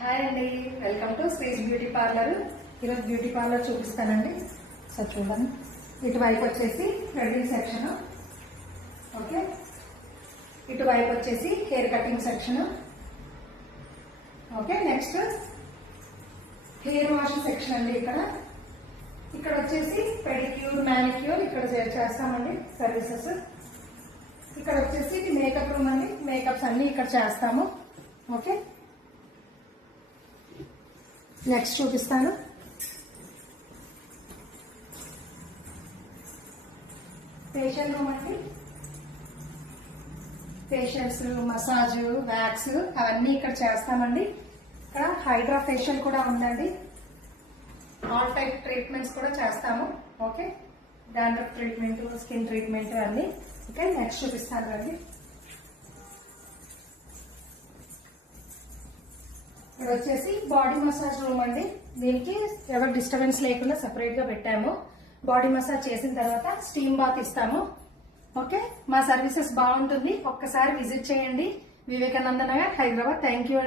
Hi అండి, welcome to space beauty parlour. ఈరోజు beauty parlour చూపిస్తానండి. సో చూడండి, ఇటువైపు వచ్చేసి థ్రెడ్డింగ్ సెక్షన్, ఓకే. ఇటువైపు వచ్చేసి hair cutting section, okay. Next hair wash section అండి. ఇక్కడ వచ్చేసి పెడిక్యూర్, మ్యానిక్యూర్ ఇక్కడ చేస్తామండి సర్వీసెస్. ఇక్కడ వచ్చేసి ఇది మేకప్ రూమ్ అండి. మేకప్స్ అన్ని ఇక్కడ చేస్తాము, ఓకే. నెక్స్ట్ చూపిస్తాను. ఫేషియల్ రూమ్ అండి. ఫేషియల్స్, మసాజ్, వ్యాక్స్ అవన్నీ ఇక్కడ చేస్తామండి. ఇక్కడ హైడ్రా ఫేషియల్ కూడా ఉందండి. ఆల్ టైప్ ట్రీట్మెంట్స్ కూడా చేస్తాము, okay. Dandruff treatment, skin treatment అన్ని, ఓకే. నెక్స్ట్ చూపిస్తాను అండి. ఇక్కడ వచ్చేసి బాడీ మసాజ్ రూమ్ అండి. దీనికి ఎవరు డిస్టర్బెన్స్ లేకుండా సెపరేట్ గా పెట్టాము. బాడీ మసాజ్ చేసిన తర్వాత స్టీమ్ బాత్ ఇస్తాము, ఓకే. మా సర్వీసెస్ బాగుంటుంది. ఒక్కసారి విజిట్ చేయండి. వివేకానంద నగర్, హైదరాబాద్. Thank you.